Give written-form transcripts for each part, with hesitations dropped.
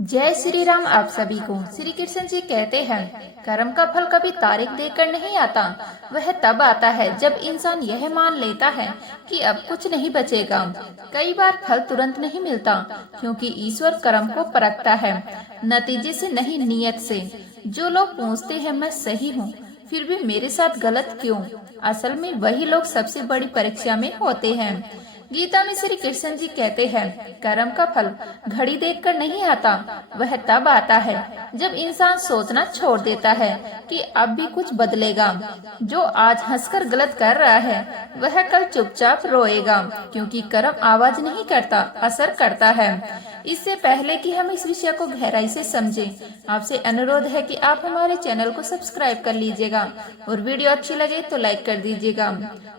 जय श्री राम। आप सभी को श्री कृष्ण जी कहते हैं, कर्म का फल कभी तारीख देकर नहीं आता। वह तब आता है जब इंसान यह मान लेता है कि अब कुछ नहीं बचेगा। कई बार फल तुरंत नहीं मिलता, क्योंकि ईश्वर कर्म को परखता है, नतीजे से नहीं, नियत से। जो लोग पूछते हैं मैं सही हूँ, फिर भी मेरे साथ गलत क्यों, असल में वही लोग सबसे बड़ी परीक्षा में होते हैं। गीता में श्री कृष्ण जी कहते हैं, कर्म का फल घड़ी देखकर नहीं आता। वह तब आता है जब इंसान सोचना छोड़ देता है कि अब भी कुछ बदलेगा। जो आज हंसकर गलत कर रहा है, वह कल चुपचाप रोएगा, क्योंकि कर्म आवाज नहीं करता, असर करता है। इससे पहले कि हम इस विषय को गहराई से समझें, आपसे अनुरोध है कि आप हमारे चैनल को सब्सक्राइब कर लीजिएगा और वीडियो अच्छी लगे तो लाइक कर दीजिएगा।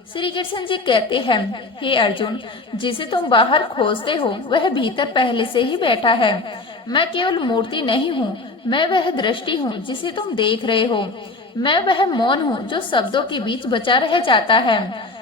श्री कृष्ण जी कहते हैं, हे अर्जुन, जिसे तुम बाहर खोजते हो वह भीतर पहले से ही बैठा है। मैं केवल मूर्ति नहीं हूँ, मैं वह दृष्टि हूँ जिसे तुम देख रहे हो। मैं वह मौन हूँ जो शब्दों के बीच बचा रह जाता है।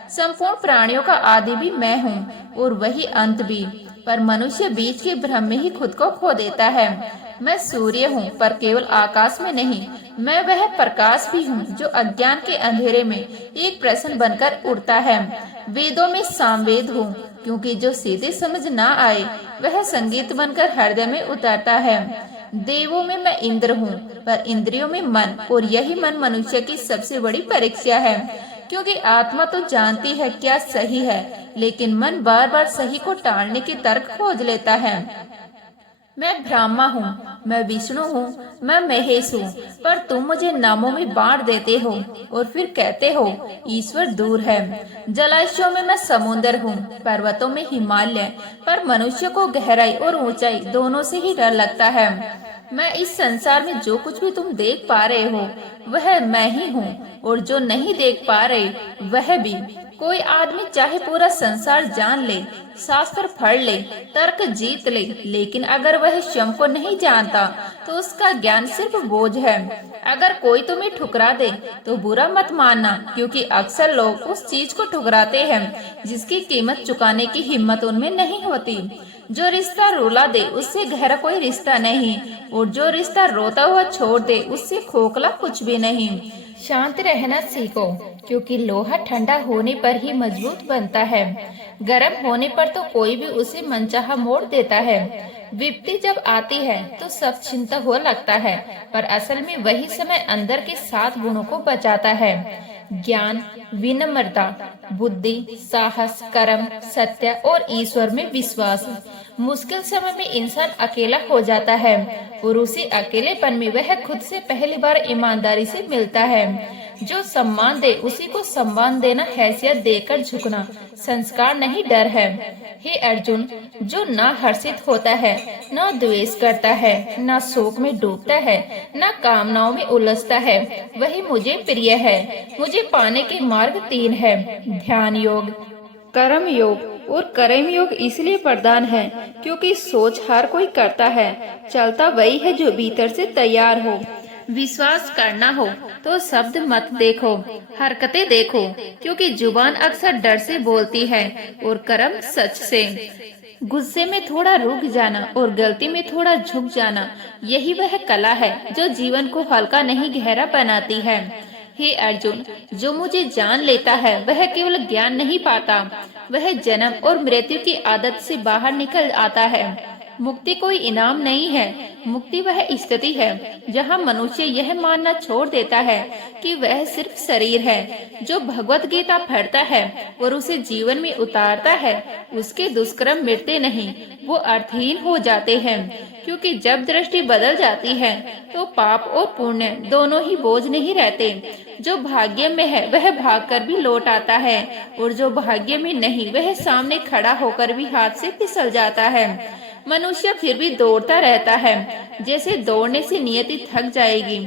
संपूर्ण प्राणियों का आदि भी मैं हूँ और वही अंत भी, पर मनुष्य बीच के भ्रम में ही खुद को खो देता है। मैं सूर्य हूँ, पर केवल आकाश में नहीं, मैं वह प्रकाश भी हूँ जो अज्ञान के अंधेरे में एक प्रश्न बनकर उड़ता है। वेदों में सामवेद हूँ, क्योंकि जो सीधे समझ ना आए वह संगीत बनकर हृदय में उतरता है। देवों में मैं इंद्र हूँ, पर इंद्रियों में मन, और यही मन मनुष्य की सबसे बड़ी परीक्षा है। क्योंकि आत्मा तो जानती है क्या सही है, लेकिन मन बार बार सही को टालने के तर्क खोज लेता है। मैं ब्रह्मा हूँ, मैं विष्णु हूँ, मैं महेश हूँ, पर तुम मुझे नामों में बांट देते हो और फिर कहते हो ईश्वर दूर है। जलाशयों में मैं समुद्र हूँ, पर्वतों में हिमालय, पर मनुष्य को गहराई और ऊंचाई दोनों से ही डर लगता है। मैं इस संसार में जो कुछ भी तुम देख पा रहे हो वह मैं ही हूँ, और जो नहीं देख पा रहे वह भी। कोई आदमी चाहे पूरा संसार जान ले, शास्त्र पढ़ ले, तर्क जीत ले, लेकिन अगर वह स्वयं को नहीं जानता तो उसका ज्ञान सिर्फ बोझ है। अगर कोई तुम्हें ठुकरा दे तो बुरा मत मानना, क्योंकि अक्सर लोग उस चीज को ठुकराते हैं जिसकी कीमत चुकाने की हिम्मत उनमें नहीं होती। जो रिश्ता रुला दे उससे गहरा कोई रिश्ता नहीं, और जो रिश्ता रोता हुआ छोड़ दे उससे खोखला कुछ भी नहीं। शांत रहना सीखो, क्योंकि लोहा ठंडा होने पर ही मजबूत बनता है। गर्म होने पर तो कोई भी उसे मनचाहा मोड़ देता है। विपत्ति जब आती है तो सब चिंता हो लगता है, पर असल में वही समय अंदर के 7 गुणों को बचाता है। ज्ञान, विनम्रता, बुद्धि, साहस, कर्म, सत्य और ईश्वर में विश्वास। मुश्किल समय में इंसान अकेला हो जाता है, और उसी अकेलेपन में वह खुद से पहली बार ईमानदारी से मिलता है। जो सम्मान दे उसी को सम्मान देना, हैसियत देकर झुकना संस्कार नहीं, डर है। हे अर्जुन, जो ना हर्षित होता है, ना द्वेष करता है, ना शोक में डूबता है, ना कामनाओं में उलझता है, वही मुझे प्रिय है। मुझे पाने के मार्ग 3 है, ध्यान योग, कर्म योग और कर्म योग इसलिए प्रधान है क्योंकि सोच हर कोई करता है, चलता वही है जो भीतर से तैयार हो। विश्वास करना हो तो शब्द मत देखो, हरकतें देखो, क्योंकि जुबान अक्सर डर से बोलती है और कर्म सच से। गुस्से में थोड़ा रुक जाना और गलती में थोड़ा झुक जाना, यही वह कला है जो जीवन को हल्का नहीं गहरा बनाती है। हे अर्जुन, जो मुझे जान लेता है वह केवल ज्ञान नहीं पाता, वह जन्म और मृत्यु की आदत से बाहर निकल आता है। मुक्ति कोई इनाम नहीं है, मुक्ति वह स्थिति है जहाँ मनुष्य यह मानना छोड़ देता है कि वह सिर्फ शरीर है। जो भगवत गीता पढ़ता है और उसे जीवन में उतारता है, उसके दुष्कर्म मिटते नहीं, वो अर्थहीन हो जाते हैं। क्योंकि जब दृष्टि बदल जाती है तो पाप और पुण्य दोनों ही बोझ नहीं रहते। जो भाग्य में है वह भागकर भी लौट आता है, और जो भाग्य में नहीं वह सामने खड़ा होकर भी हाथ से फिसल जाता है। मनुष्य फिर भी दौड़ता रहता है, जैसे दौड़ने से नियति थक जाएगी।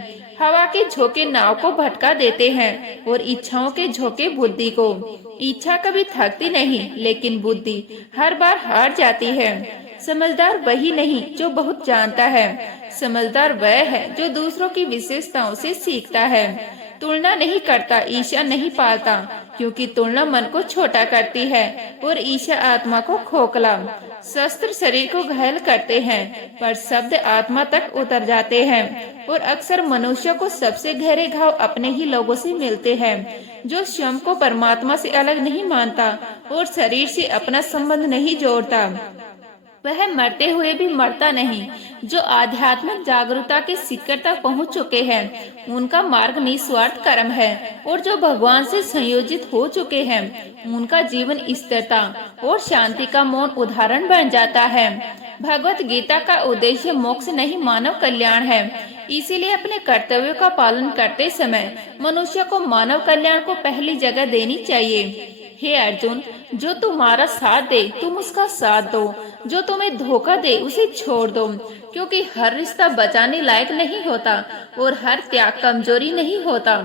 हवा के झोंके नाव को भटका देते हैं और इच्छाओं के झोंके बुद्धि को। इच्छा कभी थकती नहीं, लेकिन बुद्धि हर बार हार जाती है। समझदार वही नहीं जो बहुत जानता है, समझदार वह है जो दूसरों की विशेषताओं से सीखता है। तुलना नहीं करता, ईर्ष्या नहीं पालता, क्योंकि तुलना मन को छोटा करती है और ईर्ष्या आत्मा को खोखला। शस्त्र शरीर को घायल करते हैं, पर शब्द आत्मा तक उतर जाते हैं। और अक्सर मनुष्य को सबसे गहरे घाव अपने ही लोगों से मिलते हैं। जो स्वयं को परमात्मा से अलग नहीं मानता और शरीर से अपना संबंध नहीं जोड़ता, वह मरते हुए भी मरता नहीं। जो आध्यात्मिक जागरूकता के शिखर तक पहुंच चुके हैं, उनका मार्ग निस्वार्थ कर्म है। और जो भगवान से संयोजित हो चुके हैं, उनका जीवन स्थिरता और शांति का मौन उदाहरण बन जाता है। भगवत गीता का उद्देश्य मोक्ष नहीं, मानव कल्याण है। इसीलिए अपने कर्तव्यों का पालन करते समय मनुष्य को मानव कल्याण को पहली जगह देनी चाहिए। हे अर्जुन, जो तुम्हारा साथ दे तुम उसका साथ दो, जो तुम्हें धोखा दे उसे छोड़ दो, क्योंकि हर रिश्ता बचाने लायक नहीं होता और हर त्याग कमजोरी नहीं होता।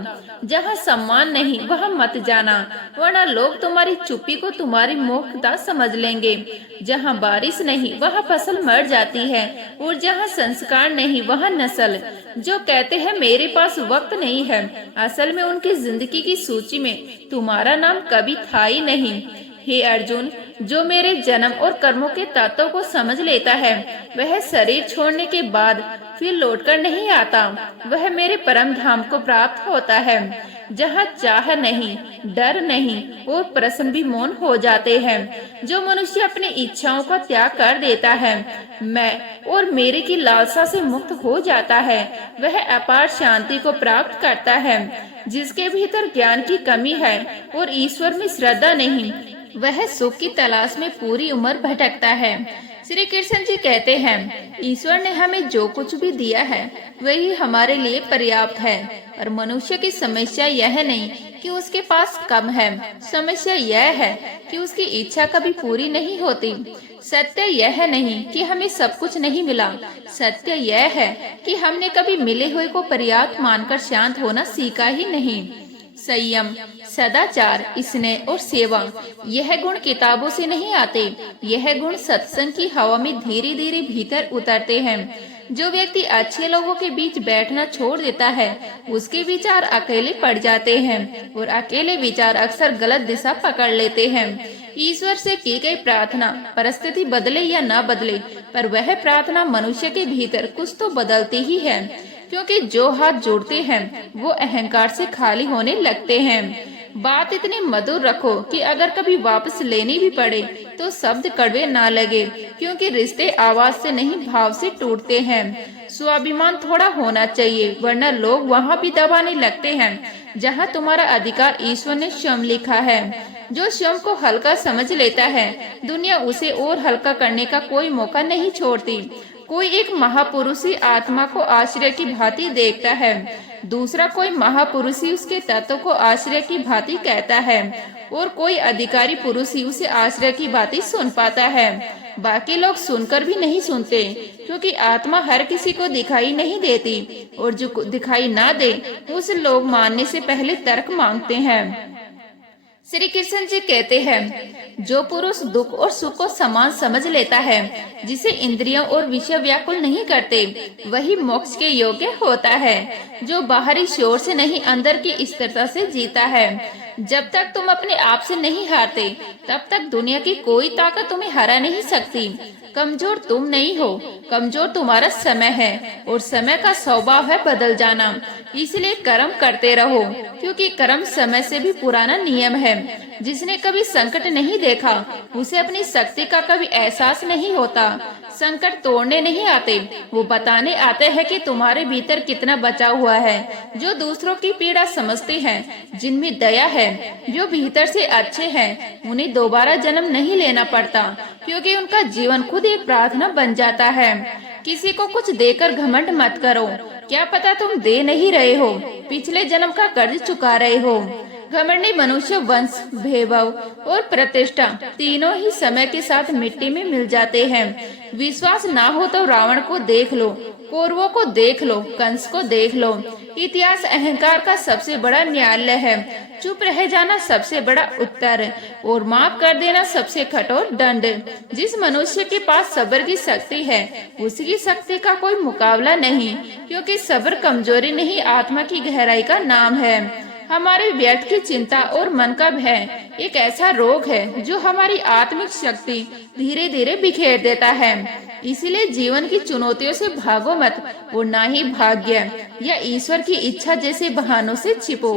जहाँ सम्मान नहीं वहाँ मत जाना, वरना लोग तुम्हारी चुप्पी को तुम्हारी मूर्खता समझ लेंगे। जहाँ बारिश नहीं वहाँ फसल मर जाती है, और जहाँ संस्कार नहीं वहाँ नस्ल। जो कहते हैं मेरे पास वक्त नहीं है, असल में उनकी जिंदगी की सूची में तुम्हारा नाम कभी था ही नहीं। हे अर्जुन, जो मेरे जन्म और कर्मों के तत्वों को समझ लेता है, वह शरीर छोड़ने के बाद फिर लौटकर नहीं आता। वह मेरे परम धाम को प्राप्त होता है, जहाँ चाह नहीं, डर नहीं और प्रश्न भी मौन हो जाते हैं। जो मनुष्य अपनी इच्छाओं का त्याग कर देता है, मैं और मेरे की लालसा से मुक्त हो जाता है, वह अपार शांति को प्राप्त करता है। जिसके भीतर ज्ञान की कमी है और ईश्वर में श्रद्धा नहीं, वह सुख की तलाश में पूरी उम्र भटकता है। श्री कृष्ण जी कहते हैं, ईश्वर ने हमें जो कुछ भी दिया है वही हमारे लिए पर्याप्त है। और मनुष्य की समस्या यह नहीं कि उसके पास कम है, समस्या यह है कि उसकी इच्छा कभी पूरी नहीं होती। सत्य यह नहीं कि हमें सब कुछ नहीं मिला, सत्य यह है कि हमने कभी मिले हुए को पर्याप्त मानकर शांत होना सीखा ही नहीं। संयम, सदाचार, स्नेह और सेवा, यह गुण किताबों से नहीं आते, यह गुण सत्संग की हवा में धीरे धीरे भीतर उतरते हैं। जो व्यक्ति अच्छे लोगों के बीच बैठना छोड़ देता है, उसके विचार अकेले पड़ जाते हैं और अकेले विचार अक्सर गलत दिशा पकड़ लेते हैं। ईश्वर से की गई प्रार्थना परिस्थिति बदले या न बदले, पर वह प्रार्थना मनुष्य के भीतर कुछ तो बदलती ही है, क्योंकि जो हाथ जोड़ते हैं वो अहंकार से खाली होने लगते हैं। बात इतनी मधुर रखो कि अगर कभी वापस लेनी भी पड़े तो शब्द कड़वे ना लगे, क्योंकि रिश्ते आवाज से नहीं भाव से टूटते हैं। स्वाभिमान थोड़ा होना चाहिए, वरना लोग वहाँ भी दबाने लगते हैं जहाँ तुम्हारा अधिकार ईश्वर ने स्वयं लिखा है। जो स्वयं को हल्का समझ लेता है, दुनिया उसे और हल्का करने का कोई मौका नहीं छोड़ती। कोई एक महापुरुष ही आत्मा को आश्रय की भांति देखता है, दूसरा कोई महापुरुष ही उसके तत्व को आश्रय की भांति कहता है, और कोई अधिकारी पुरुष ही उसे आश्रय की भांति सुन पाता है। बाकी लोग सुनकर भी नहीं सुनते, क्योंकि आत्मा हर किसी को दिखाई नहीं देती, और जो दिखाई ना दे उसे लोग मानने से पहले तर्क मांगते हैं। श्री कृष्ण जी कहते हैं, जो पुरुष दुख और सुख को समान समझ लेता है, जिसे इंद्रियों और विषय व्याकुल नहीं करते, वही मोक्ष के योग्य होता है। जो बाहरी शोर से नहीं, अंदर की स्थिरता से जीता है। जब तक तुम अपने आप से नहीं हारते, तब तक दुनिया की कोई ताकत तुम्हें हरा नहीं सकती। कमजोर तुम नहीं हो, कमजोर तुम्हारा समय है, और समय का स्वभाव है बदल जाना। इसलिए कर्म करते रहो, क्योंकि कर्म समय से भी पुराना नियम है। जिसने कभी संकट नहीं देखा, उसे अपनी शक्ति का कभी एहसास नहीं होता। संकट तोड़ने नहीं आते, वो बताने आते हैं कि तुम्हारे भीतर कितना बचा हुआ है। जो दूसरों की पीड़ा समझते हैं, जिनमें दया है, जो भीतर से अच्छे हैं, उन्हें दोबारा जन्म नहीं लेना पड़ता, क्योंकि उनका जीवन खुद एक प्रार्थना बन जाता है। किसी को कुछ देकर घमंड मत करो, क्या पता तुम दे नहीं रहे हो, पिछले जन्म का कर्ज चुका रहे हो। घमंडी मनुष्य वंश, वैभव और प्रतिष्ठा तीनों ही समय के साथ मिट्टी में मिल जाते हैं। विश्वास ना हो तो रावण को देख लो, कौरवों को देख लो, कंस को देख लो। इतिहास अहंकार का सबसे बड़ा न्यायालय है। चुप रह जाना सबसे बड़ा उत्तर, और माफ कर देना सबसे कठोर दंड। जिस मनुष्य के पास सब्र की शक्ति है, उसकी शक्ति का कोई मुकाबला नहीं, क्योंकि सब्र कमजोरी नहीं, आत्मा की गहराई का नाम है। हमारे व्यर्थ की चिंता और मन का भय एक ऐसा रोग है जो हमारी आत्मिक शक्ति धीरे धीरे बिखेर देता है। इसीलिए जीवन की चुनौतियों से भागो मत और ना ही भाग्य या ईश्वर की इच्छा जैसे बहानों से छिपो।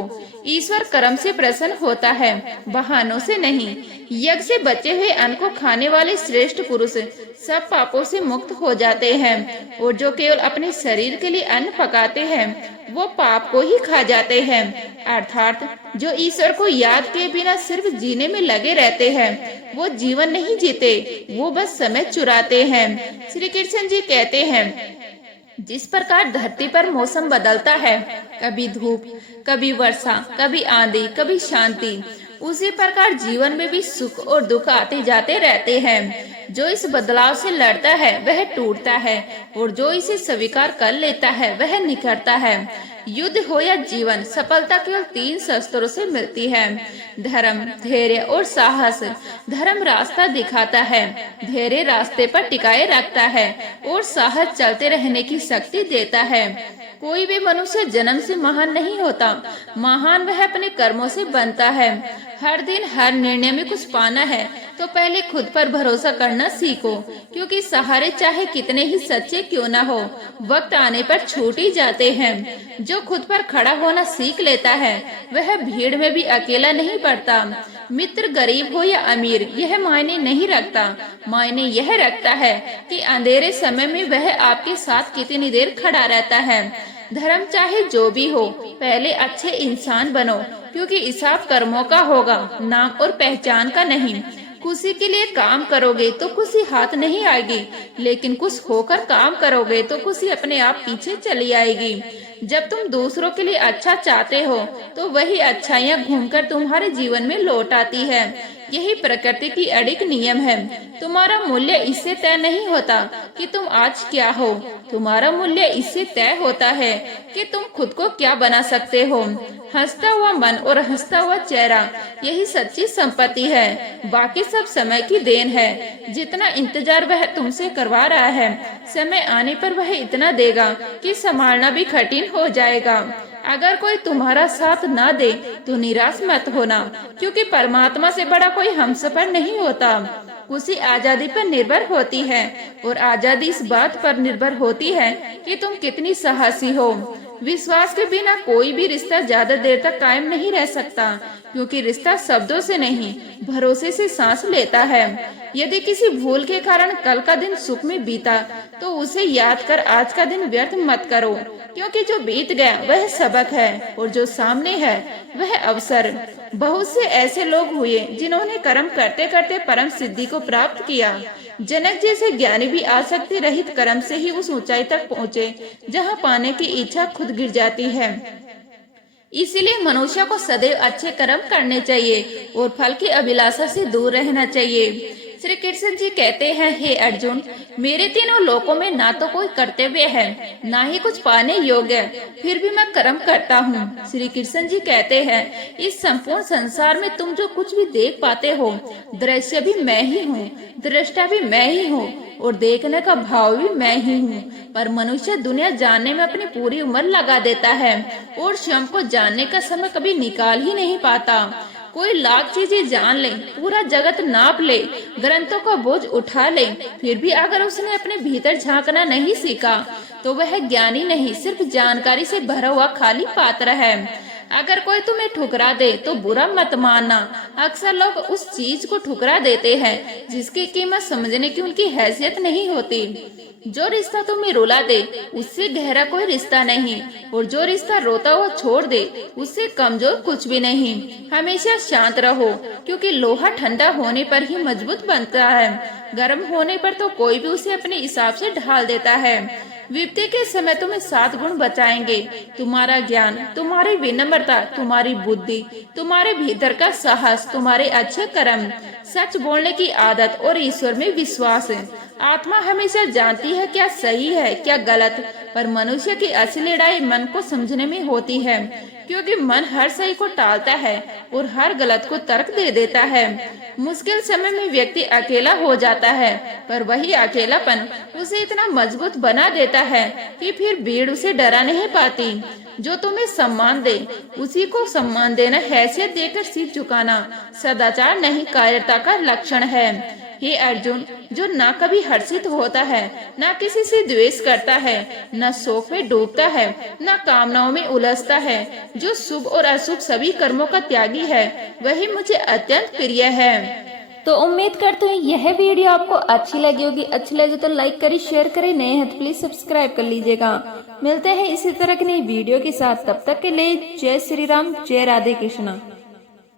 ईश्वर कर्म से प्रसन्न होता है, बहानों से नहीं। यज्ञ से बचे हुए अन्न को खाने वाले श्रेष्ठ पुरुष सब पापों से मुक्त हो जाते हैं, और जो केवल अपने शरीर के लिए अन्न पकाते हैं वो पाप को ही खा जाते हैं। अर्थात जो ईश्वर को याद किए बिना सिर्फ जीने में लगे रहते हैं वो जीवन नहीं जीते, वो बस समय चुराते हैं। श्री कृष्ण जी कहते हैं, जिस प्रकार धरती पर मौसम बदलता है, कभी धूप, कभी वर्षा, कभी आंधी, कभी शांति, उसी प्रकार जीवन में भी सुख और दुख आते जाते रहते हैं। जो इस बदलाव से लड़ता है वह टूटता है, और जो इसे स्वीकार कर लेता है वह निखरता है। युद्ध हो या जीवन, सफलता केवल 3 शस्त्रों से मिलती है, धर्म, धैर्य और साहस। धर्म रास्ता दिखाता है, धैर्य रास्ते पर टिकाए रखता है, और साहस चलते रहने की शक्ति देता है। कोई भी मनुष्य जन्म से महान नहीं होता, महान वह अपने कर्मों से बनता है। हर दिन हर निर्णय में कुछ पाना है तो पहले खुद पर भरोसा करना सीखो, क्योंकि सहारे चाहे कितने ही सच्चे क्यों न हो, वक्त आने पर छूट ही जाते हैं। जो खुद पर खड़ा होना सीख लेता है वह भीड़ में भी अकेला नहीं पड़ता। मित्र गरीब हो या अमीर यह मायने नहीं रखता, मायने यह रखता है कि अंधेरे समय में वह आपके साथ कितनी देर खड़ा रहता है। धर्म चाहे जो भी हो, पहले अच्छे इंसान बनो, क्योंकि हिसाब कर्मों का होगा, नाम और पहचान का नहीं। खुशी के लिए काम करोगे तो खुशी हाथ नहीं आएगी, लेकिन कुछ होकर काम करोगे तो खुशी अपने आप पीछे चली आएगी। जब तुम दूसरों के लिए अच्छा चाहते हो तो वही अच्छाइयाँ घूमकर तुम्हारे जीवन में लौट आती है। यही प्रकृति की अड़िग नियम है। तुम्हारा मूल्य इससे तय नहीं होता कि तुम आज क्या हो, तुम्हारा मूल्य इससे तय होता है कि तुम खुद को क्या बना सकते हो। हंसता हुआ मन और हंसता हुआ चेहरा यही सच्ची संपत्ति है, बाकी सब समय की देन है। जितना इंतजार वह तुमसे करवा रहा है, समय आने पर वह इतना देगा कि संभालना भी कठिन हो जाएगा। अगर कोई तुम्हारा साथ ना दे तो निराश मत होना, क्योंकि परमात्मा से बड़ा कोई हमसफर नहीं होता। खुशी आजादी पर निर्भर होती है, और आजादी इस बात पर निर्भर होती है कि तुम कितनी साहसी हो। विश्वास के बिना कोई भी रिश्ता ज्यादा देर तक कायम नहीं रह सकता, क्योंकि रिश्ता शब्दों से नहीं भरोसे से सांस लेता है। यदि किसी भूल के कारण कल का दिन सुख में बीता तो उसे याद कर आज का दिन व्यर्थ मत करो, क्योंकि जो बीत गया वह सबक है, और जो सामने है वह अवसर। बहुत से ऐसे लोग हुए जिन्होंने कर्म करते करते परम सिद्धि को प्राप्त किया। जनक जैसे ज्ञानी भी आसक्ति रहित कर्म से ही उस ऊंचाई तक पहुँचे जहाँ पाने की इच्छा खुद गिर जाती है। इसीलिए मनुष्य को सदैव अच्छे कर्म करने चाहिए और फल की अभिलाषा से दूर रहना चाहिए। श्री कृष्ण जी कहते हैं, हे अर्जुन, मेरे तीनों लोकों में ना तो कोई कर्तव्य है, ना ही कुछ पाने योग्य, फिर भी मैं कर्म करता हूँ। श्री कृष्ण जी कहते हैं, इस संपूर्ण संसार में तुम जो कुछ भी देख पाते हो, दृश्य भी मैं ही हूँ, दृष्टा भी मैं ही हूँ, और देखने का भाव भी मैं ही हूँ। पर मनुष्य दुनिया जानने में अपनी पूरी उम्र लगा देता है और स्वयं को जानने का समय कभी निकाल ही नहीं पाता। कोई लाख चीजें जान ले, पूरा जगत नाप ले, ग्रंथों का बोझ उठा ले, फिर भी अगर उसने अपने भीतर झांकना नहीं सीखा तो वह ज्ञानी नहीं, सिर्फ जानकारी से भरा हुआ खाली पात्र है। अगर कोई तुम्हें ठुकरा दे तो बुरा मत मानना। अक्सर लोग उस चीज को ठुकरा देते हैं जिसकी कीमत समझने की उनकी हैसियत नहीं होती। जो रिश्ता तुम्हें रुला दे उससे गहरा कोई रिश्ता नहीं, और जो रिश्ता रोता हुआ छोड़ दे उससे कमजोर कुछ भी नहीं। हमेशा शांत रहो, क्योंकि लोहा ठंडा होने पर ही मजबूत बनता है, गर्म होने पर तो कोई भी उसे अपने हिसाब से ढाल देता है। विपत्ति के समय तुम्हें 7 गुण बचाएंगे, तुम्हारा ज्ञान, तुम्हारी विनम्रता, तुम्हारी बुद्धि, तुम्हारे भीतर का साहस, तुम्हारे अच्छे कर्म, सच बोलने की आदत और ईश्वर में विश्वास। आत्मा हमेशा जानती है क्या सही है क्या गलत, पर मनुष्य की असली लड़ाई मन को समझने में होती है, क्योंकि मन हर सही को टालता है और हर गलत को तर्क दे देता है। मुश्किल समय में व्यक्ति अकेला हो जाता है, पर वही अकेलापन उसे इतना मजबूत बना देता है कि फिर भीड़ उसे डरा नहीं पाती। जो तुम्हें सम्मान दे उसी को सम्मान देना, हैसियत देकर सिर झुकाना सदाचार नहीं कायरता का लक्षण है। हे अर्जुन, जो ना कभी हर्षित होता है, ना किसी से द्वेष करता है, न शोक में डूबता है, न कामनाओं में उलझता है, जो शुभ और अशुभ सभी कर्मों का त्यागी है, वही मुझे अत्यंत प्रिय है। तो उम्मीद करते हैं यह वीडियो आपको अच्छी लगी होगी। अच्छी लगी तो लाइक करें, शेयर करें, नए हैं तो प्लीज सब्सक्राइब कर लीजिएगा। मिलते हैं इसी तरह की नई वीडियो के साथ, तब तक के लिए जय श्री राम, जय राधे कृष्णा।